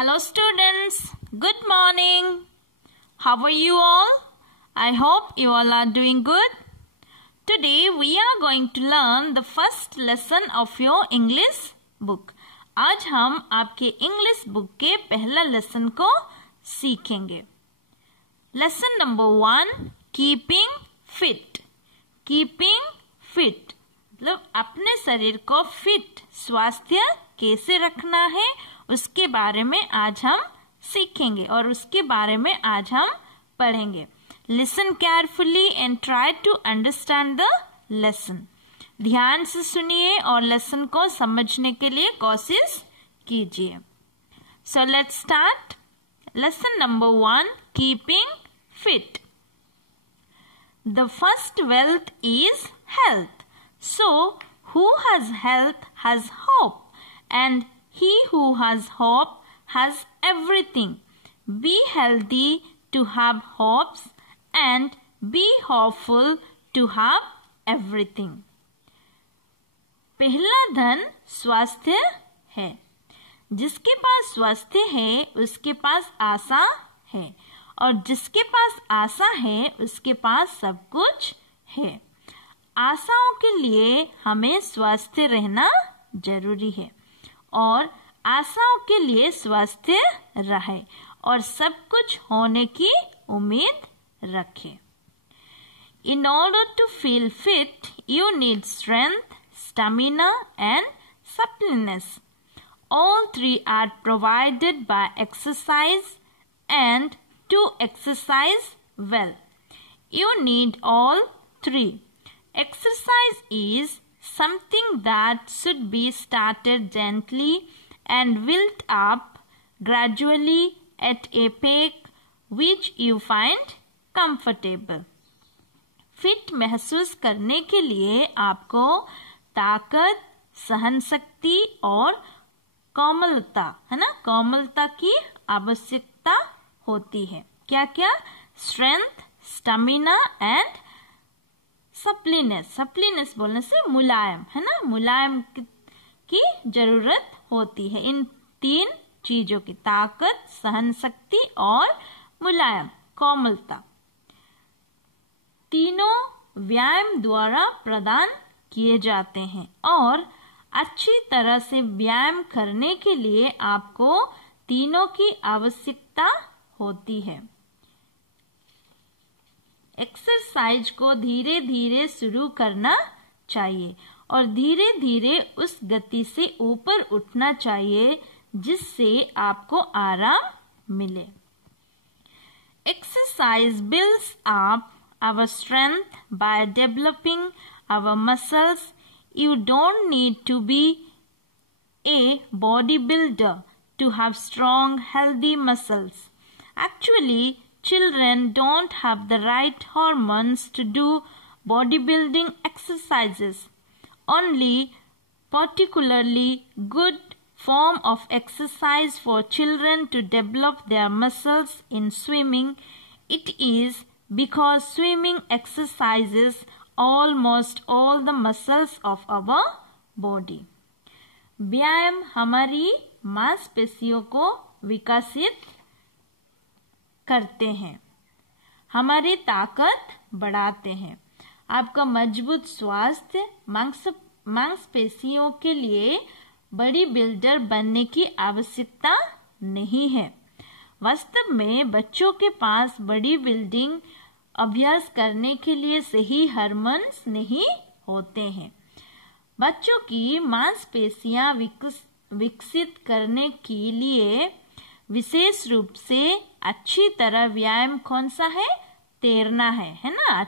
Hello students, good morning. How are you all? I hope you all are doing good. Today we are going to learn the first lesson of your English book. आज हम आपके English book के पहला lesson को सीखेंगे. Lesson number 1, keeping fit. Keeping fit मतलब अपने शरीर को फिट, स्वास्थ्य कैसे रखना है उसके बारे में आज हम सीखेंगे और उसके बारे में आज हम पढ़ेंगे. Listen carefully and try to understand the lesson. ध्यान से सुनिए और लेसन को समझने के लिए कोशिश कीजिए. So let's start. Lesson number 1, keeping fit. The first wealth is health. So, who has health has hope, and he who has hope has everything. Be healthy to have hopes, and be hopeful to have everything. पहला धन स्वास्थ्य है. जिसके पास स्वास्थ्य है उसके पास आशा है, और जिसके पास आशा है उसके पास सब कुछ है. आशाओं के लिए हमें स्वास्थ्य रहना जरूरी है और आशाओं के लिए स्वास्थ्य रहे और सब कुछ होने की उम्मीद रखें. In order to feel fit, you need strength, stamina and suppleness. All three are provided by exercise, and to exercise well, you need all three. Exercise is something that should be started gently and built up gradually at a pace which you find comfortable. Fit महसूस करने के लिए आपको ताकत, सहन शक्ति और कोमलता, है ना, कोमलता की आवश्यकता होती है. क्या क्या? Strength, stamina and suppleness. Suppleness बोलने से मुलायम, है ना, मुलायम की जरूरत होती है. इन 3 चीजों की, ताकत, सहन शक्ति और मुलायम, कोमलता, तीनों व्यायाम द्वारा प्रदान किए जाते हैं और अच्छी तरह से व्यायाम करने के लिए आपको तीनों की आवश्यकता होती है. एक्सरसाइज को धीरे धीरे शुरू करना चाहिए और धीरे धीरे उस गति से ऊपर उठना चाहिए जिससे आपको आराम मिले. Exercise builds up our strength by developing our muscles. You don't need to be a bodybuilder to have strong, healthy muscles. Actually, children don't have the right hormones to do bodybuilding exercises. Only particularly good form of exercise for children to develop their muscles in swimming. It is because swimming exercises almost all the muscles of our body. व्यायाम हमारी मांसपेशियों को विकसित करते हैं, हमारी ताकत बढ़ाते हैं. आपका मजबूत स्वास्थ्य मांसपेशियों के लिए बड़ी बिल्डर बनने की आवश्यकता नहीं है. वास्तव में बच्चों के पास बड़ी बिल्डिंग अभ्यास करने के लिए सही हार्मोन्स नहीं होते हैं. बच्चों की मांसपेशियां विकसित करने के लिए विशेष रूप से अच्छी तरह व्यायाम कौन सा है? तैरना है ना.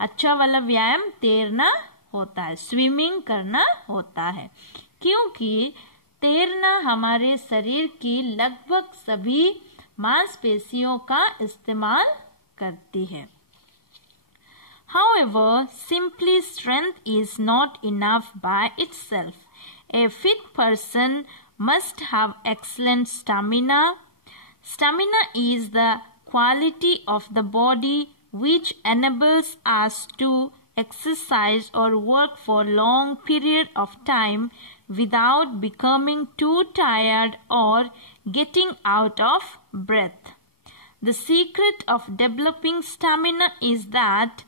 अच्छा वाला व्यायाम तैरना होता है, स्विमिंग करना होता है, क्योंकि तैरना हमारे शरीर की लगभग सभी मांसपेशियों का इस्तेमाल करती है. However, simply strength is not enough by itself. A fit person must have excellent stamina. Stamina is the quality of the body which enables us to exercise or work for a long period of time without becoming too tired or getting out of breath. The secret of developing stamina is that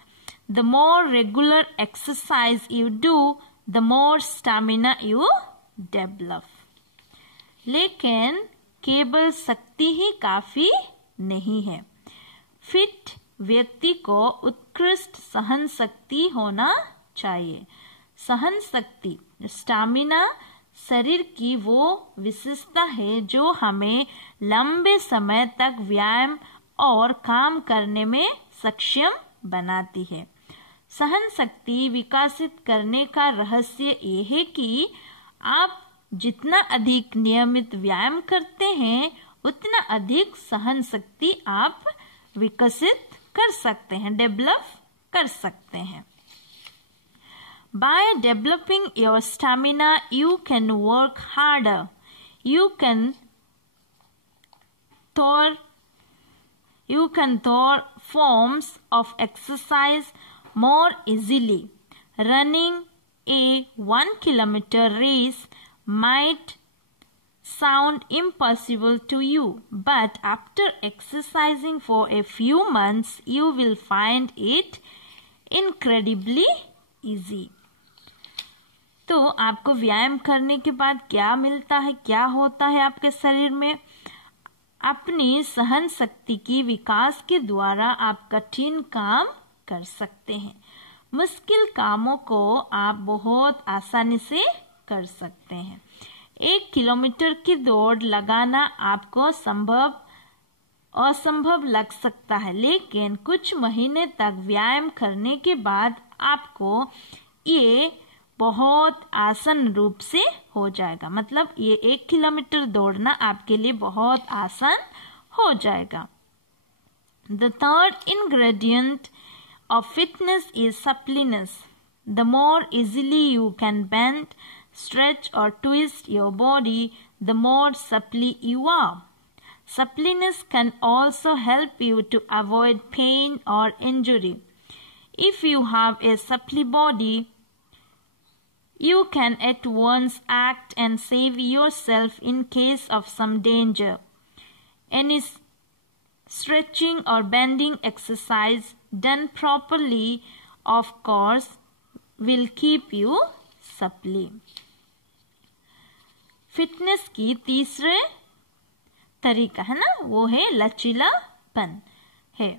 the more regular exercise you do, the more stamina you develop. लेकिन केवल शक्ति ही काफी नहीं है. Fit व्यक्ति को उत्कृष्ट सहन शक्ति होना चाहिए. सहन शक्ति, स्टैमिना, शरीर की वो विशेषता है जो हमें लंबे समय तक व्यायाम और काम करने में सक्षम बनाती है. सहन शक्ति विकसित करने का रहस्य ये है कि आप जितना अधिक नियमित व्यायाम करते हैं उतना अधिक सहन शक्ति आप विकसित कर सकते हैं, डेवलप कर सकते हैं. By developing your stamina, you can work harder. You can throw forms of exercise more easily. Running a 1 kilometer race might sound impossible to you, but after exercising for a few months, you will find it incredibly easy. तो आपको व्यायाम करने के बाद क्या मिलता है, क्या होता है आपके शरीर में? अपनी सहन शक्ति की विकास के द्वारा आप कठिन काम कर सकते हैं. मुश्किल कामों को आप बहुत आसानी से कर सकते हैं. 1 किलोमीटर की दौड़ लगाना आपको असंभव लग सकता है, लेकिन कुछ महीने तक व्यायाम करने के बाद आपको ये बहुत आसान रूप से हो जाएगा. मतलब ये 1 किलोमीटर दौड़ना आपके लिए बहुत आसान हो जाएगा. The third ingredient of fitness is suppleness. The more easily you can bend, stretch or twist your body, the more supple you are. Suppleness can also help you to avoid pain or injury. If you have a supple body, you can at once act and save yourself in case of some danger. Any stretching or bending exercise done properly, of course, will keep you supple. Fitness की तीसरे तरीका है ना, वो है लचीलापन है.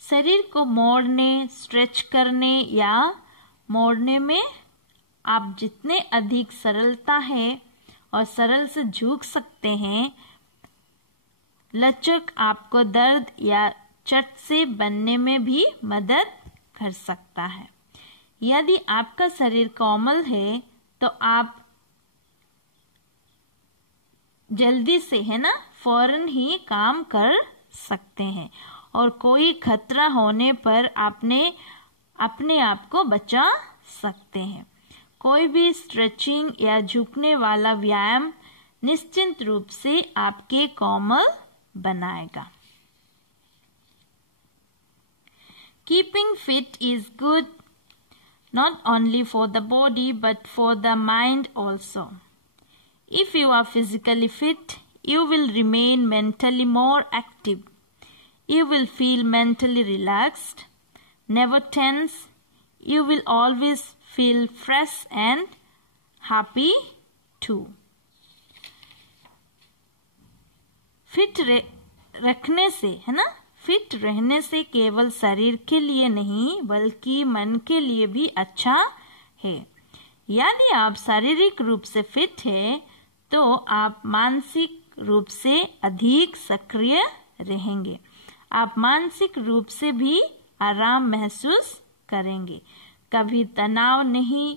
शरीर को मोड़ने, स्ट्रेच करने या मोड़ने में आप जितने अधिक सरलता है और सरल से झुक सकते हैं, लचक आपको दर्द या चोट से बनने में भी मदद कर सकता है. यदि आपका शरीर कोमल है तो आप जल्दी से, है ना, फौरन ही काम कर सकते हैं और कोई खतरा होने पर अपने आप को बचा सकते हैं. कोई भी स्ट्रेचिंग या झुकने वाला व्यायाम निश्चित रूप से आपके कोमल बनाएगा. Keeping fit is good not only for the body but for the mind also. If you are physically fit, you will remain mentally more active. You will feel mentally relaxed, never tense. You will always feel fresh and happy too. Fit रखने से, है ना, fit रहने से केवल शरीर के लिए नहीं बल्कि मन के लिए भी अच्छा है. यदि आप शारीरिक रूप से फिट है तो आप मानसिक रूप से अधिक सक्रिय रहेंगे. आप मानसिक रूप से भी आराम महसूस करेंगे. कभी तनाव नहीं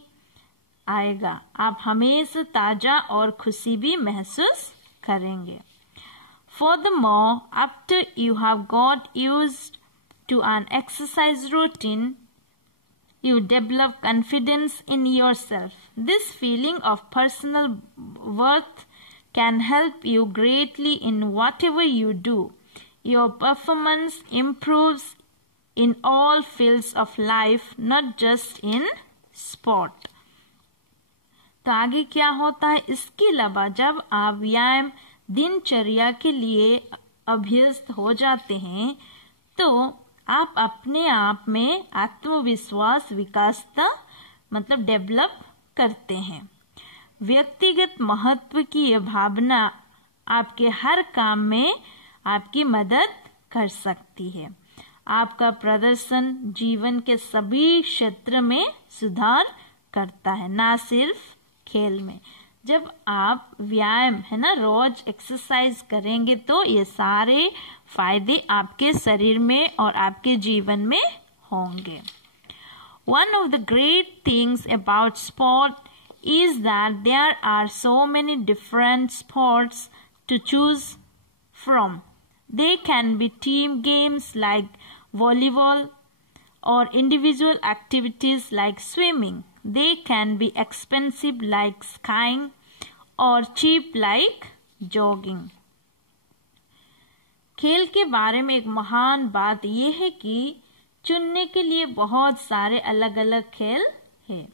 आएगा. आप हमेशा ताजा और खुशी भी महसूस करेंगे. Furthermore, after you have got used to an exercise routine, you develop confidence in yourself. This feeling of personal worth can help you greatly in whatever you do. Your performance improves in all fields of life, not just in sport. तो आगे क्या होता है? इसके अलावा जब आप व्यायाम दिनचर्या के लिए अभ्यस्त हो जाते हैं तो आप अपने आप में आत्मविश्वास विकासता मतलब डेवलप करते हैं। व्यक्तिगत महत्व की यह भावना आपके हर काम में आपकी मदद कर सकती है। आपका प्रदर्शन जीवन के सभी क्षेत्र में सुधार करता है, ना सिर्फ खेल में। जब आप व्यायाम है ना रोज एक्सरसाइज करेंगे तो ये सारे फायदे आपके शरीर में और आपके जीवन में होंगे। One of the great things about sport is that there are so many different sports to choose from. They can be team games like volleyball or individual activities like swimming. They can be expensive like skiing or cheap like jogging. खेल के बारे में एक महान बात यह है कि चुनने के लिए बहुत सारे अलग अलग खेल हैं।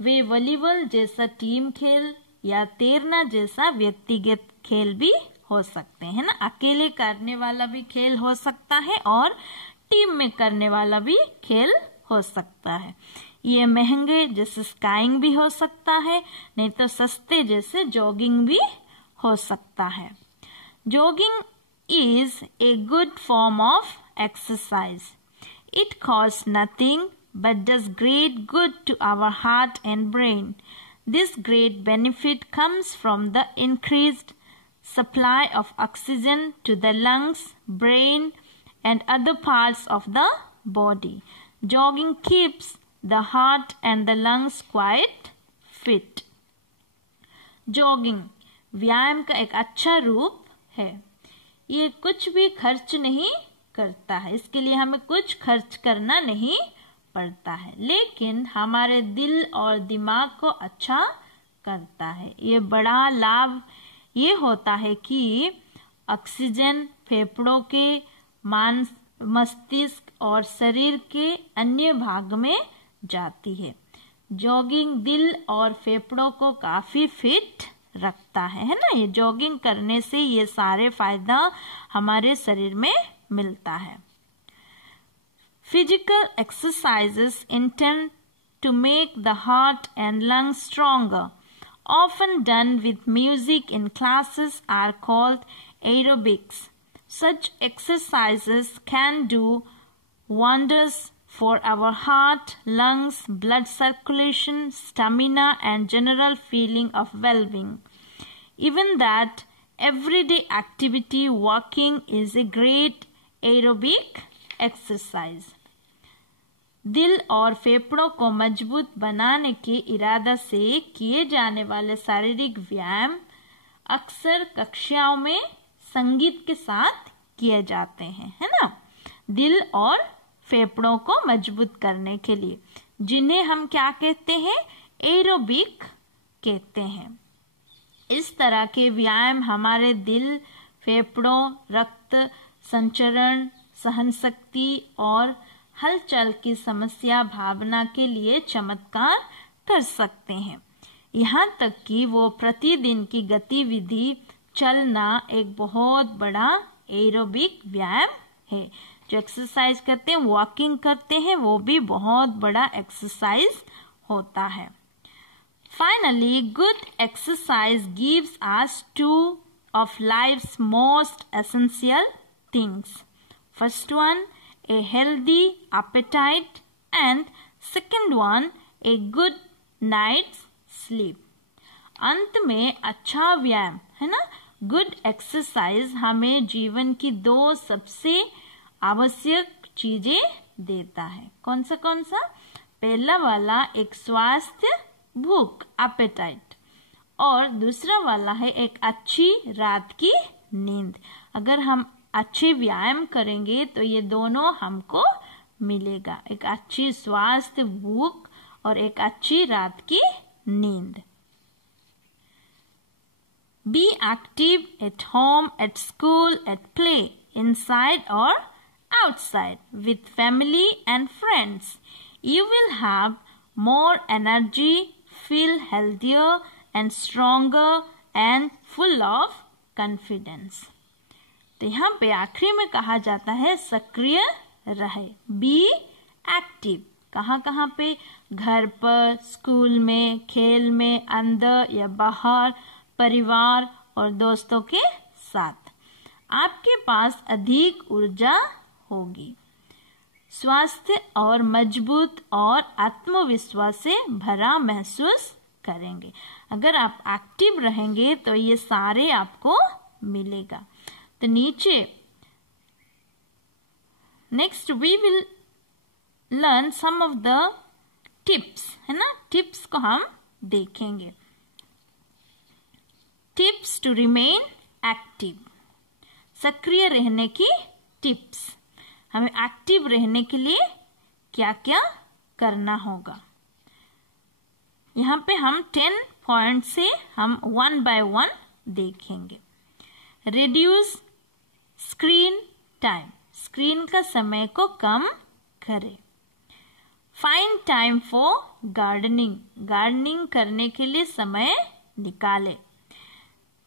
वे वॉलीबॉल जैसा टीम खेल या तैरना जैसा व्यक्तिगत खेल भी हो सकते हैं ना। अकेले करने वाला भी खेल हो सकता है और टीम में करने वाला भी खेल हो सकता है। ये महंगे जैसे स्काइंग भी हो सकता है, नहीं तो सस्ते जैसे जॉगिंग भी हो सकता है। Jogging is a good form of exercise. It costs nothing but does great good to our heart and brain. This great benefit comes from the increased supply of oxygen to the lungs, brain, and other parts of the body. Jogging keeps the heart and the lungs quite fit. Jogging व्यायाम का एक अच्छा रूप है। ये कुछ भी खर्च नहीं करता है, इसके लिए हमें कुछ खर्च करना नहीं पड़ता है, लेकिन हमारे दिल और दिमाग को अच्छा करता है। ये बड़ा लाभ ये होता है कि ऑक्सीजन फेफड़ों के मस्तिष्क और शरीर के अन्य भाग में जाती है। जॉगिंग दिल और फेफड़ों को काफी फिट रखता है ना। ये जॉगिंग करने से ये सारे फायदा हमारे शरीर में मिलता है। Physical exercises intend to make the heart and lungs stronger. Often done with music in classes are called aerobics. Such exercises can do wonders for our heart, lungs, blood circulation, stamina, and general feeling of well-being. Even that everyday activity, walking is a great aerobic exercise. दिल और फेफड़ों को मजबूत बनाने के इरादा से किए जाने वाले शारीरिक व्यायाम अक्सर कक्षाओं में संगीत के साथ किए जाते हैं, है ना। दिल और फेफड़ों को मजबूत करने के लिए, जिन्हें हम क्या कहते हैं, एरोबिक कहते हैं। इस तरह के व्यायाम हमारे दिल, फेफड़ों, रक्त संचरण, सहन शक्ति और हलचल की समस्या भावना के लिए चमत्कार कर सकते हैं। यहाँ तक कि वो प्रतिदिन की गतिविधि चलना एक बहुत बड़ा एरोबिक व्यायाम है। जो एक्सरसाइज करते हैं, वॉकिंग करते हैं, वो भी बहुत बड़ा एक्सरसाइज होता है। Finally, good exercise gives us two of life's most essential things. First one, a healthy appetite, and second one, a good night's sleep. अंत में अच्छा व्यायाम है ना, गुड एक्सरसाइज हमें जीवन की दो सबसे आवश्यक चीजें देता है। कौन सा? पहला वाला एक स्वास्थ्य, भूख, एपेटाइट, और दूसरा वाला है एक अच्छी रात की नींद। अगर हम अच्छे व्यायाम करेंगे तो ये दोनों हमको मिलेगा, एक अच्छी स्वास्थ्य, भूख और एक अच्छी रात की नींद। Be active at home, at school, at play, inside or outside, with family and friends. You will have more energy, feel healthier and stronger and full of confidence. तो यहाँ पे आखिरी में कहा जाता है सक्रिय रहे, बी एक्टिव। कहाँ कहाँ पे? घर पर, स्कूल में, खेल में, अंदर या बाहर, परिवार और दोस्तों के साथ। आपके पास अधिक ऊर्जा होगी, स्वास्थ्य और मजबूत और आत्मविश्वास से भरा महसूस करेंगे। अगर आप एक्टिव रहेंगे तो ये सारे आपको मिलेगा। तो नीचे next we will learn some of the tips, है ना। टिप्स को हम देखेंगे। टिप्स टू रिमेन एक्टिव, सक्रिय रहने की टिप्स। हमें एक्टिव रहने के लिए क्या क्या करना होगा। यहाँ पे हम 10 पॉइंट से हम 1 by 1 देखेंगे। रिड्यूस स्क्रीन टाइम, स्क्रीन का समय को कम करें। Find time for gardening, gardening करने के लिए समय निकालें।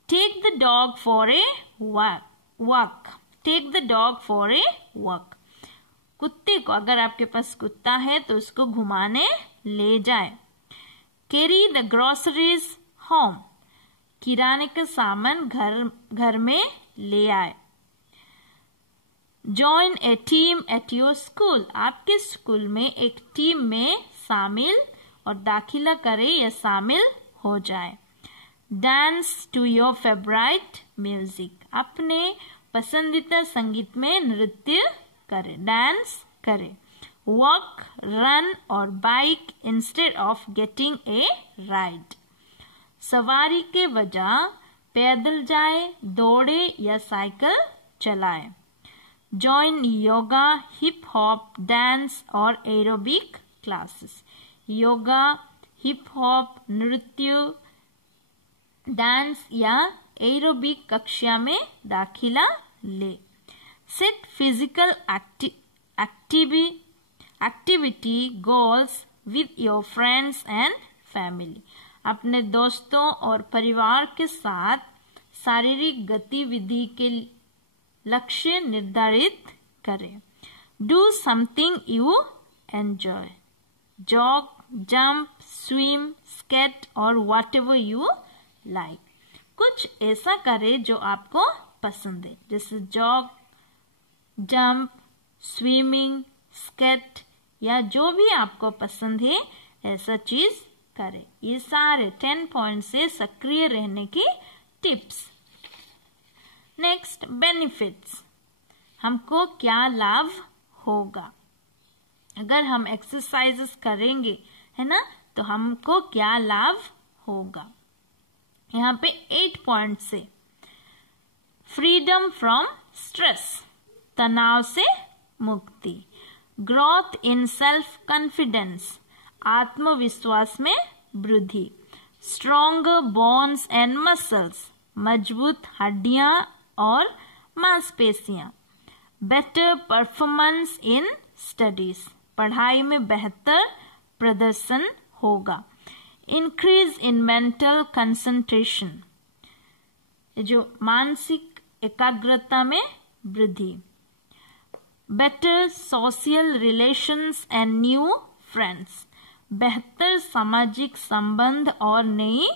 Take the dog for a walk, take the dog for a walk. कुत्ते को, अगर आपके पास कुत्ता है तो उसको घुमाने ले जाए। कैरी द ग्रोसरीज होम, किराने का सामान घर में ले आए। Join A team at your school, आपके स्कूल में एक टीम में शामिल और दाखिला करे या शामिल हो जाए। Dance to your favourite music, अपने पसंदीदा संगीत में नृत्य करे, डांस करे। वॉक, रन और bike instead of getting a ride, सवारी के बजाय पैदल जाए, दौड़े या साइकिल चलाए। Join yoga, hip hop, dance और aerobic classes, yoga, hip hop, नृत्य, डांस या एरोबिक कक्षा में दाखिला ले। Set physical activity goals with your friends and family, अपने दोस्तों और परिवार के साथ शारीरिक गतिविधि के लक्ष्य निर्धारित करें। Do something you enjoy, jog, jump, swim, skate और व्हाटएवर यू लाइक, कुछ ऐसा करें जो आपको पसंद है, जैसे जॉग, जंप, स्विमिंग, स्केट या जो भी आपको पसंद है ऐसा चीज करें। ये सारे 10 पॉइंट से सक्रिय रहने की टिप्स। नेक्स्ट, बेनिफिट्स, हमको क्या लाभ होगा अगर हम एक्सरसाइजेस करेंगे, है ना, तो हमको क्या लाभ होगा। यहाँ पे 8 पॉइंट से फ्रीडम फ्रॉम स्ट्रेस, तनाव से मुक्ति। ग्रोथ इन सेल्फ कॉन्फिडेंस, आत्मविश्वास में वृद्धि। स्ट्रॉन्गर बोन्स एंड मसल्स, मजबूत हड्डियां और मांसपेशियां। बेटर परफॉर्मेंस इन स्टडीज, पढ़ाई में बेहतर प्रदर्शन होगा। इंक्रीज इन मेंटल कंसंट्रेशन, जो मानसिक एकाग्रता में वृद्धि। Better social relations and new friends, बेहतर सामाजिक संबंध और नई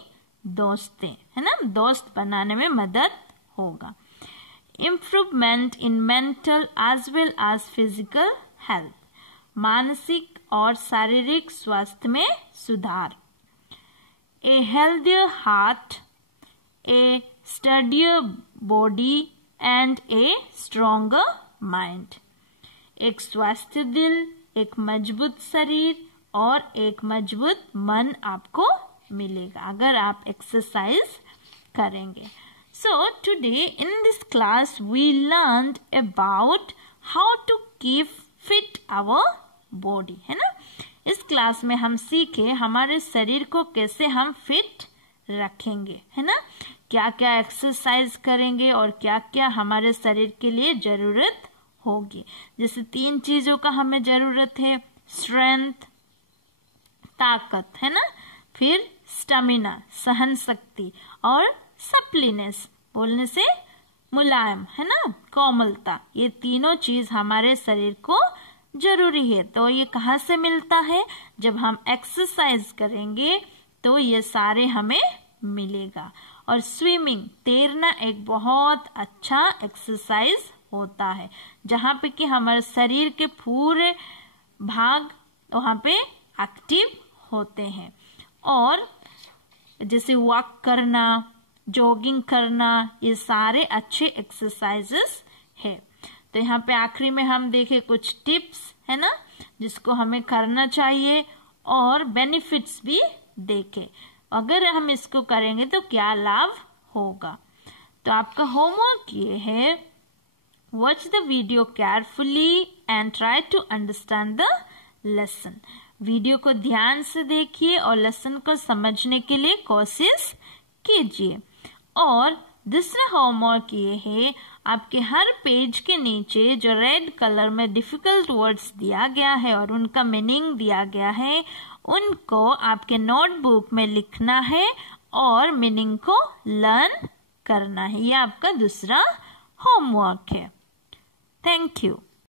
दोस्तें, है ना, दोस्त बनाने में मदद होगा। Improvement in mental as well as physical health, मानसिक और शारीरिक स्वास्थ्य में सुधार। A healthier heart, a sturdier body and a stronger mind, एक स्वस्थ दिल, एक मजबूत शरीर और एक मजबूत मन आपको मिलेगा अगर आप एक्सरसाइज करेंगे। So today in this class we learned about how to keep fit our body, है ना। इस क्लास में हम सीखे हमारे शरीर को कैसे हम फिट रखेंगे, है ना, क्या क्या एक्सरसाइज करेंगे और क्या क्या हमारे शरीर के लिए जरूरत होगी। जैसे 3 चीजों का हमें जरूरत है, स्ट्रेंथ, ताकत, है ना, फिर स्टेमिना, सहन शक्ति, और सप्लीनेस, बोलने से मुलायम, है ना, कोमलता, ये तीनों चीज हमारे शरीर को जरूरी है। तो ये कहाँ से मिलता है? जब हम एक्सरसाइज करेंगे तो ये सारे हमें मिलेगा। और स्विमिंग, तैरना एक बहुत अच्छा एक्सरसाइज होता है, जहाँ पे कि हमारे शरीर के पूरे भाग वहाँ पे एक्टिव होते हैं। और जैसे वॉक करना, जॉगिंग करना, ये सारे अच्छे एक्सरसाइजेस है। तो यहाँ पे आखिरी में हम देखें कुछ टिप्स, है ना, जिसको हमें करना चाहिए, और बेनिफिट्स भी देखें। अगर हम इसको करेंगे तो क्या लाभ होगा। तो आपका होमवर्क ये है, watch the video carefully and try to understand the lesson. Video को ध्यान से देखिए और लेसन को समझने के लिए कोशिश कीजिए। और दूसरा होमवर्क ये है, आपके हर पेज के नीचे जो रेड कलर में डिफिकल्ट वर्ड्स दिया गया है और उनका मीनिंग दिया गया है, उनको आपके नोटबुक में लिखना है और मीनिंग को लर्न करना है। ये आपका दूसरा होमवर्क है। Thank you.